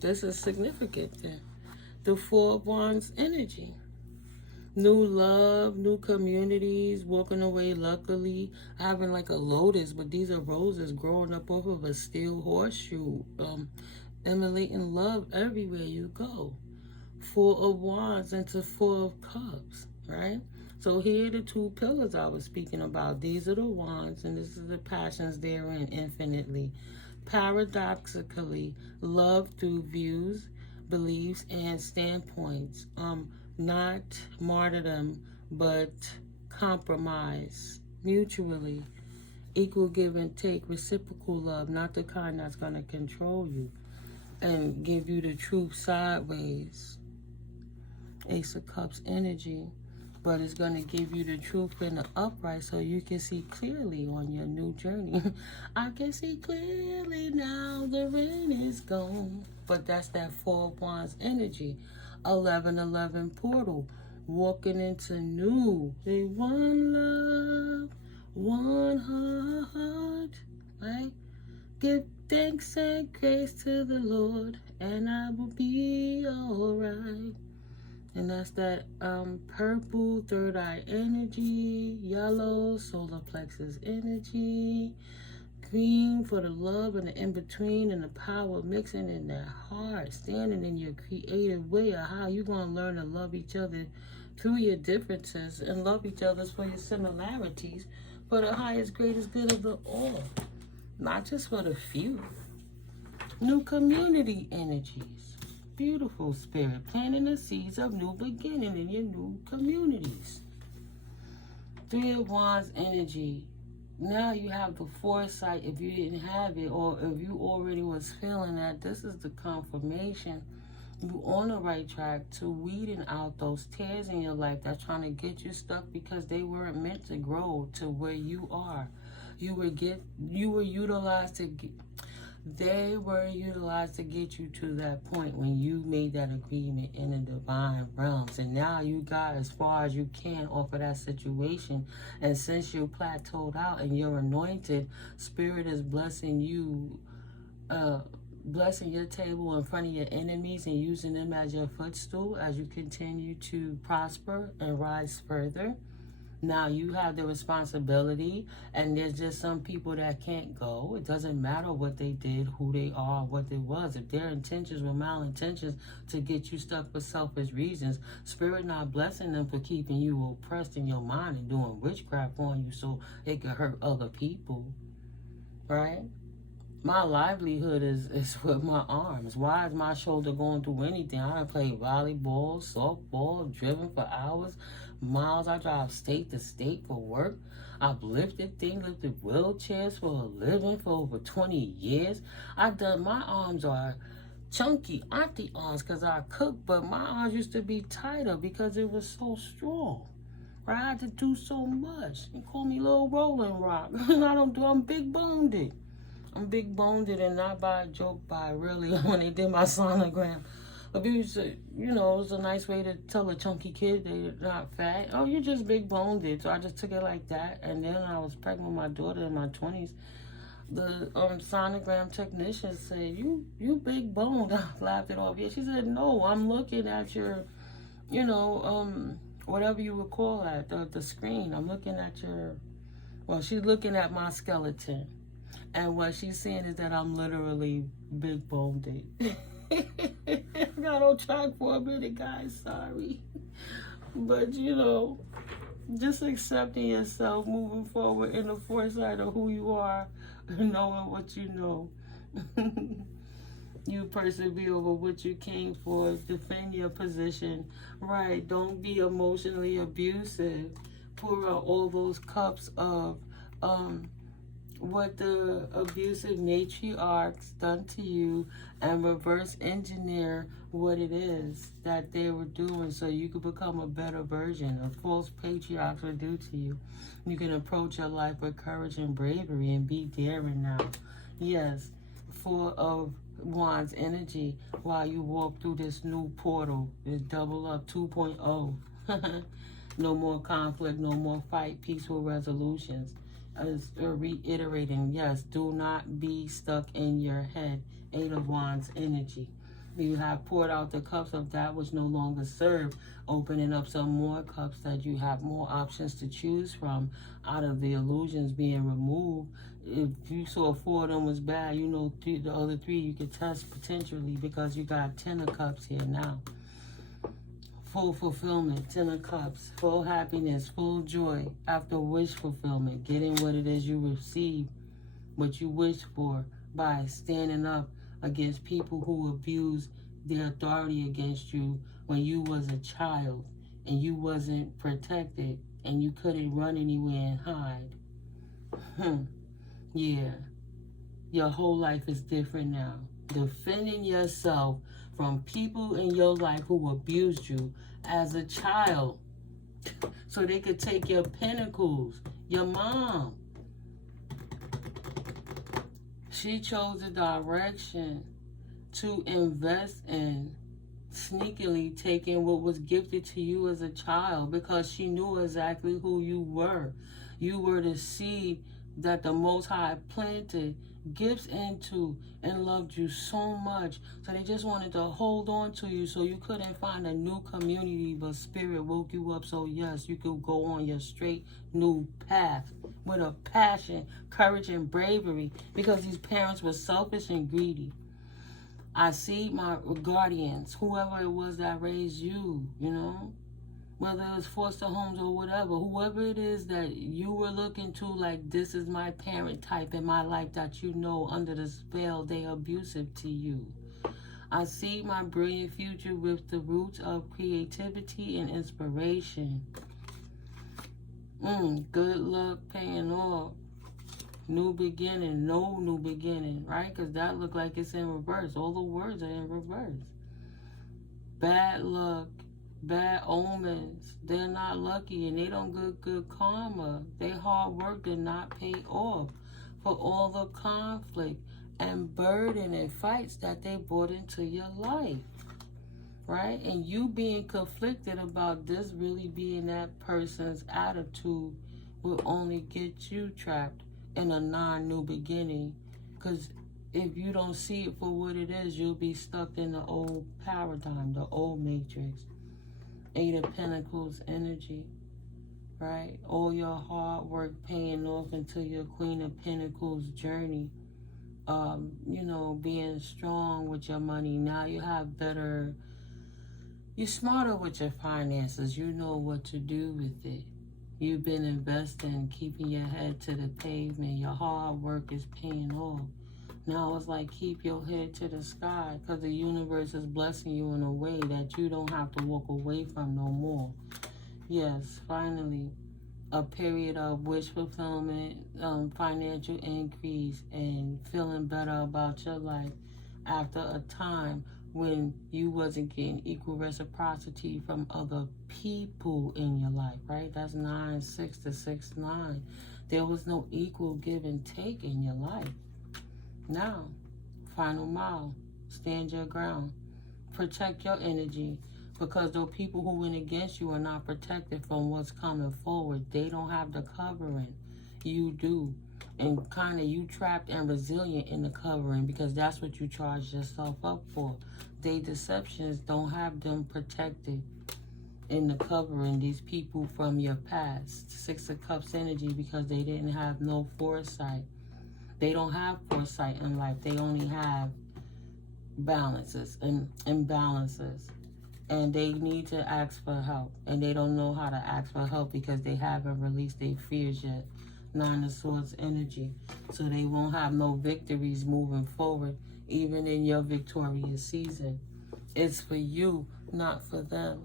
This is significant then. The 4 Wands energy. New love, new communities, walking away luckily, having like a lotus, but these are roses growing up off of a steel horseshoe, emanating love everywhere you go. 4 of Wands into 4 of Cups, right? So here are the 2 pillars I was speaking about. These are the wands, and this is the passions therein infinitely. Paradoxically, love through views, beliefs, and standpoints. Not martyrdom, but compromise, mutually, equal give and take, reciprocal love, not the kind that's going to control you and give you the truth sideways. Ace of Cups energy, but it's going to give you the truth in the upright so you can see clearly on your new journey. I can see clearly now, the rain is gone. But that's that 4 of Wands energy. 1111 portal, walking into new. They one love, one heart, right? Give thanks and grace to the Lord, and I will be all right. And that's that purple third eye energy, yellow solar plexus energy, green for the love and the in-between and the power mixing in that heart, standing in your creative way of how you're going to learn to love each other through your differences and love each other for your similarities for the highest, greatest good of the all, not just for the few. New community energies. Beautiful spirit, planting the seeds of new beginning in your new communities. 3 of Wands energy. Now you have the foresight, if you didn't have it, or if you already was feeling that, this is the confirmation. You're on the right track to weeding out those tares in your life that's trying to get you stuck because they weren't meant to grow to where you are. They were utilized to get you to that point when you made that agreement in the divine realms. And now you got as far as you can off of that situation. And since you're plateaued out and you're anointed, Spirit is blessing you, blessing your table in front of your enemies and using them as your footstool as you continue to prosper and rise further. Now you have the responsibility, and there's just some people that can't go. It doesn't matter what they did, who they are, what it was. If their intentions were malintentions to get you stuck for selfish reasons, Spirit not blessing them for keeping you oppressed in your mind and doing witchcraft on you so it could hurt other people, right? My livelihood is with my arms. Why is my shoulder going through anything? I done played volleyball, softball, driven for hours, miles. I drive state to state for work. I've lifted wheelchairs for a living for over 20 years. My arms are chunky auntie arms because I cook, but my arms used to be tighter because it was so strong. Right? I had to do so much. They call me Little Rolling Rock. I'm big boned. I'm big boned and not by a joke, by really when they did my sonogram. Abuse, you know, it's a nice way to tell a chunky kid they're not fat. Oh, you're just big boned. So I just took it like that. And then I was pregnant with my daughter in my 20s. The sonogram technician said, you big boned. I laughed it off. Yeah, she said, no, I'm looking at your, you know, whatever you would call that, the screen. I'm looking at your, well, she's looking at my skeleton. And what she's saying is that I'm literally big boned. I got on track for a minute, guys. Sorry. But, you know, just accepting yourself, moving forward in the foresight of who you are, knowing what you know. You persevere over what you came for. Defend your position. Right. Don't be emotionally abusive. Pour out all those cups of what the abusive matriarchs done to you and reverse engineer what it is that they were doing so you could become a better version of false patriarchs would do to you. You can approach your life with courage and bravery and be daring now. Yes, full of Wands energy while you walk through this new portal, this double up 2.0. No more conflict, no more fight, peaceful resolutions. Reiterating, yes, do not be stuck in your head. 8 of Wands energy. You have poured out the cups of that which no longer serve, opening up some more cups that you have more options to choose from out of the illusions being removed. If you saw 4 of them was bad, you know the other 3 you could test potentially, because you got 10 of cups here now. Full fulfillment, 10 of cups, full happiness, full joy, after wish fulfillment, getting what it is you receive, what you wish for, by standing up against people who abuse their authority against you when you was a child and you wasn't protected and you couldn't run anywhere and hide. Yeah, your whole life is different now. Defending yourself from people in your life who abused you as a child so they could take your pinnacles. Your mom, she chose a direction to invest in, sneakily taking what was gifted to you as a child because she knew exactly who you were. You were the seed that the Most High planted gifts into and loved you so much. So they just wanted to hold on to you so you couldn't find a new community, but Spirit woke you up so yes, you could go on your straight new path with a passion, courage, and bravery, because these parents were selfish and greedy. I see my guardians, whoever it was that raised you, you know, whether it was foster homes or whatever, whoever it is that you were looking to, like, this is my parent type in my life that you know under the spell they abusive to you. I see my brilliant future with the roots of creativity and inspiration. Good luck paying off. New beginning, no new beginning, right? Because that looked like it's in reverse. All the words are in reverse. Bad luck. Bad omens, they're not lucky and they don't get good karma. Their hard work did not pay off for all the conflict and burden and fights that they brought into your life, right? And you being conflicted about this really being that person's attitude will only get you trapped in a non-new beginning, because if you don't see it for what it is, you'll be stuck in the old paradigm, the old matrix. 8 of Pentacles energy, right? All your hard work paying off into your Queen of Pentacles journey. You know, being strong with your money. Now you have better, you're smarter with your finances. You know what to do with it. You've been investing, keeping your head to the pavement. Your hard work is paying off. Now it's like keep your head to the sky, because the universe is blessing you in a way that you don't have to walk away from no more. Yes, finally, a period of wish fulfillment, financial increase, and feeling better about your life after a time when you wasn't getting equal reciprocity from other people in your life, right? That's 9-6 to 6-9. There was no equal give and take in your life. Now, final mile. Stand your ground. Protect your energy. Because those people who went against you are not protected from what's coming forward. They don't have the covering. You do. And kind of you trapped and resilient in the covering because that's what you charge yourself up for. They deceptions don't have them protected in the covering, these people from your past. Six of Cups energy because they didn't have no foresight. They don't have foresight in life. They only have balances and imbalances. And they need to ask for help. And they don't know how to ask for help because they haven't released their fears yet. Nine of Swords energy. So they won't have no victories moving forward, even in your victorious season. It's for you, not for them.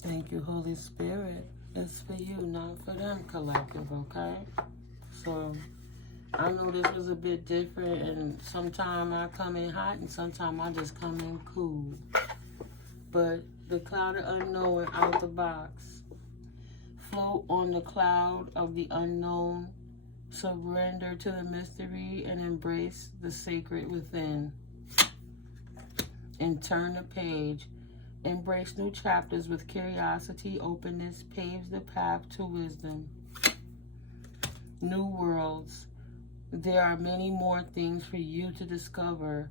Thank you, Holy Spirit. It's for you, not for them, collective, okay? So I know this was a bit different, and sometimes I come in hot and sometimes I just come in cool. But the cloud of unknown out the box. Float on the cloud of the unknown. Surrender to the mystery and embrace the sacred within. And turn the page. Embrace new chapters with curiosity. Openness paves the path to wisdom. New worlds. There are many more things for you to discover.